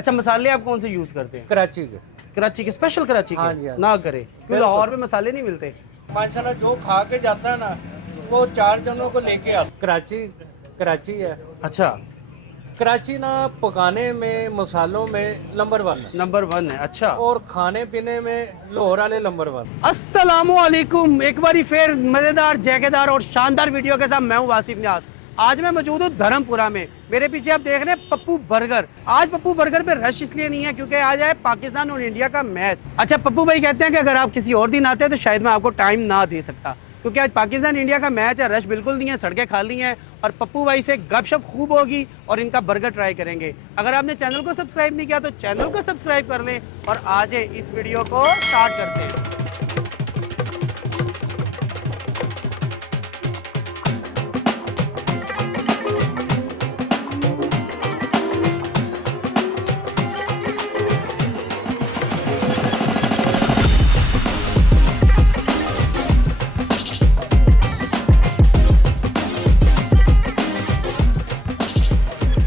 अच्छा, मसाले आप कौन से यूज करते हैं? कराची के। कराची के स्पेशल कराची हाँ के जी, हाँ। ना करे क्योंकि लाहौर में मसाले नहीं मिलते। माशाल्लाह जो खा के जाता है ना वो 4 जनों को लेके आता। कराची कराची है। अच्छा, कराची ना पकाने में मसालों में नंबर 1 है नंबर 1 है। अच्छा, और खाने पीने में लाहौर वाले नंबर 1। अस्सलामुअलैकुम, एक बारी फिर मजेदार जैकेदार और शानदार वीडियो के साथ मैं हूं वासिफ न्याज। आज मैं मौजूद हूँ धर्मपुरा में। मेरे पीछे आप देख रहे हैं पप्पू बर्गर। आज पप्पू बर्गर पे रश इसलिए नहीं है क्योंकि आज है पाकिस्तान और इंडिया का मैच। अच्छा, पप्पू भाई कहते हैं कि अगर आप किसी और दिन आते हैं तो शायद मैं आपको टाइम ना दे सकता, क्योंकि आज पाकिस्तान इंडिया का मैच है, रश बिल्कुल नहीं है, सड़कें खाली हैं और पप्पू भाई से गपशप खूब होगी और इनका बर्गर ट्राई करेंगे। अगर आपने चैनल को सब्सक्राइब नहीं किया तो चैनल को सब्सक्राइब कर लें और आज इस वीडियो को स्टार्ट करते हैं।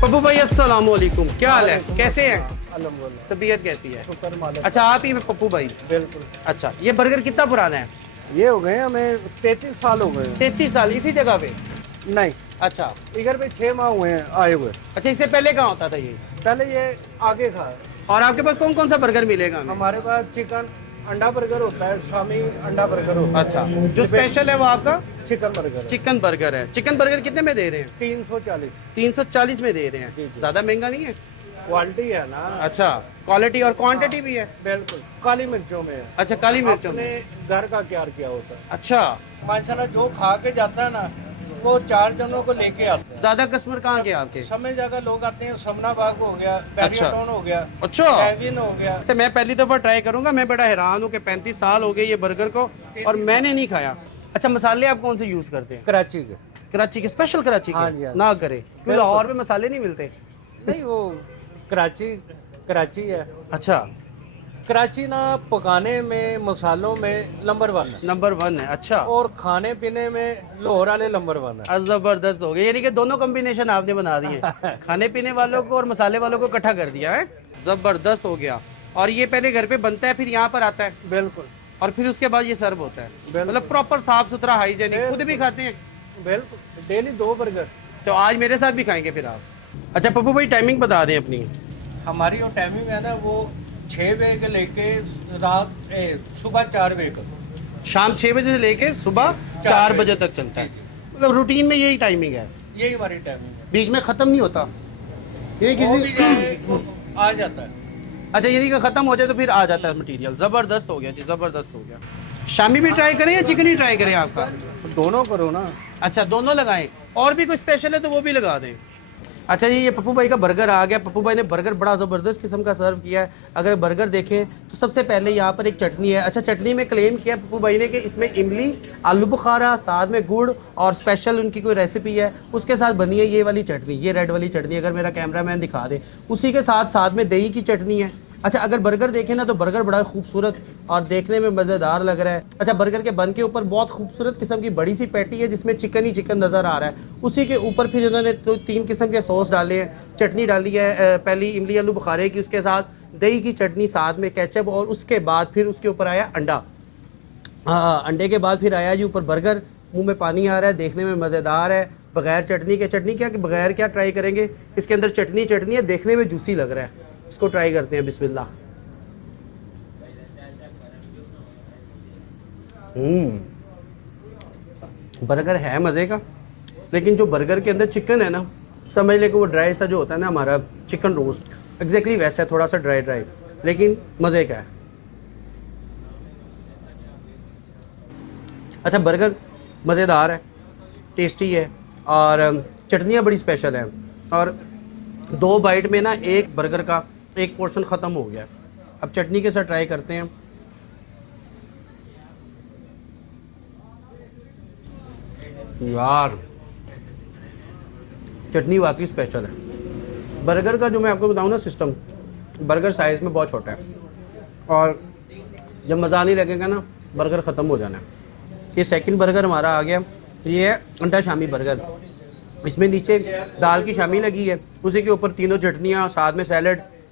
पप्पू भाई अस्सलाम वालेकुम, क्या हाल है, कैसे हैं? अल्हम्दुलिल्लाह। तबीयत कैसी है? शुक्र मालिक। अच्छा, आप ही पप्पू भाई? बिल्कुल। अच्छा, ये बर्गर कितना पुराना है? ये हो गए हमें 33 साल हो गए। 33 साल इसी जगह पे? नहीं, अच्छा इधर पे 6 माह हुए हैं आए हुए। अच्छा, इससे पहले कहाँ होता था ये? पहले ये आगे था। और आपके पास कौन कौन सा बर्गर मिलेगा हमें? हमारे पास चिकन अंडा बर्गर होता है, शामी अंडा बर्गर होता है। अच्छा, जो स्पेशल है वो आपका चिकन बर्गर है। चिकन बर्गर है। चिकन बर्गर कितने में दे रहे हैं? 340। 340 में दे रहे जी, हैं, जी। ज्यादा महंगा नहीं है? क्वालिटी है ना। अच्छा, क्वालिटी और क्वांटिटी भी है? बिल्कुल। काली मिर्चों में है। अच्छा, काली मिर्चों अपने में। घर का तैयार किया होता है। अच्छा, माशाल्लाह जो खा के जाता है ना वो 4 जनों को लेके आता है। ज्यादा कस्टमर कहाँ के आपके? समय जगह लोग आते हैं, समना बाग हो गया, बैरियाटोन हो गया, अच्छा, सेविन हो गया। से मैं पहली दफा ट्राई करूंगा। मैं बड़ा हैरान हूँ कि 35 साल हो गए ये बर्गर को और मैंने नहीं खाया। अच्छा, मसाले आप कौन से यूज करते हैं? कराची के। कराची के स्पेशल कराची हाँ जी, के हाँ। ना करे क्योंकि लाहौर में मसाले नहीं मिलते। नहीं वो कराची है। अच्छा, कराची ना पकाने में मसालों में नंबर 1 है नंबर 1 है। अच्छा, और खाने पीने में लाहौर वाले नंबर 1 है। जबरदस्त हो गया, यानी कि दोनों कॉम्बिनेशन आपने बना दिए, खाने पीने वालों को और मसाले वालों को इकट्ठा कर दिया है। जबरदस्त हो गया। और ये पहले घर पे बनता है फिर यहाँ पर आता है? बिल्कुल और फिर उसके बाद ये सर्व होता है, मतलब प्रॉपर साफ सुथरा हाइजेनिक। खुद भी खाते हैं? बिल्कुल। Daily 2 burger. तो आज मेरे साथ भी खाएंगे फिर आप? अच्छा पप्पू भाई, टाइमिंग बता दें अपनी। हमारी जो टाइमिंग है ना वो 6 बजे के लेके सुबह 4 बजे तक। शाम 6 बजे से लेके सुबह 4 बजे तक चलता है, मतलब रूटीन में यही टाइमिंग है, यही हमारी टाइमिंग है। बीच में खत्म नहीं होता ये वो भी किसी? जाए आ जाता है। अच्छा, यदि का खत्म हो जाए तो फिर आ जाता है मटेरियल। जबरदस्त हो गया जी, जबरदस्त हो गया। शामी भी ट्राई करें या चिकन ही ट्राई करें आपका? दोनों करो ना। अच्छा, दोनों लगाएं, और भी कोई स्पेशल है तो वो भी लगा दें। अच्छा जी, ये पप्पू भाई का बर्गर आ गया। पप्पू भाई ने बर्गर बड़ा ज़बरदस्त किस्म का सर्व किया है। अगर बर्गर देखें तो सबसे पहले यहाँ पर एक चटनी है। अच्छा, चटनी में क्लेम किया पप्पू भाई ने कि इसमें इमली, आलू बुखारा, साथ में गुड़ और स्पेशल उनकी कोई रेसिपी है, उसके साथ बनी है ये वाली चटनी, ये रेड वाली चटनी। अगर मेरा कैमरामैन दिखा दे, उसी के साथ साथ में दही की चटनी है। अच्छा, अगर बर्गर देखें ना तो बर्गर बड़ा खूबसूरत और देखने में मज़ेदार लग रहा है। अच्छा, बर्गर के बन के ऊपर बहुत खूबसूरत किस्म की बड़ी सी पैटी है जिसमें चिकन ही चिकन नज़र आ रहा है। उसी के ऊपर फिर उन्होंने 3 किस्म के सॉस डाले हैं, चटनी डाली है, पहली इमली आलू बुखारे की, उसके साथ दही की चटनी, साथ में केचप, और उसके बाद फिर उसके ऊपर आया अंडा। हाँ, अंडे के बाद फिर आया जी ऊपर बर्गर। मुँह में पानी आ रहा है, देखने में मज़ेदार है। बगैर चटनी के, चटनी क्या कि बगैर क्या ट्राई करेंगे, इसके अंदर चटनी है, देखने में जूसी लग रहा है। इसको ट्राई करते हैं, बिस्मिल्लाह। बर्गर है मज़े का, लेकिन जो बर्गर के अंदर चिकन है ना, समझ ले कि वो ड्राई सा जो होता है ना हमारा चिकन रोस्ट, एग्जैक्टली वैसा है, थोड़ा सा ड्राई ड्राई, लेकिन मज़े का है। अच्छा, बर्गर मज़ेदार है, टेस्टी है और चटनियाँ बड़ी स्पेशल हैं। और 2 बाइट में ना एक बर्गर का एक पोर्शन ख़त्म हो गया। अब चटनी के साथ ट्राई करते हैं। यार, चटनी वाकई स्पेशल है। बर्गर का जो मैं आपको बताऊं ना सिस्टम, बर्गर साइज़ में बहुत छोटा है और जब मज़ा नहीं लगेगा ना बर्गर ख़त्म हो जाना है। ये सेकंड बर्गर हमारा आ गया, ये है अंडा शामी बर्गर। इसमें नीचे दाल की शामी लगी है, उसी के ऊपर तीनों चटनियाँ, साथ में सैलड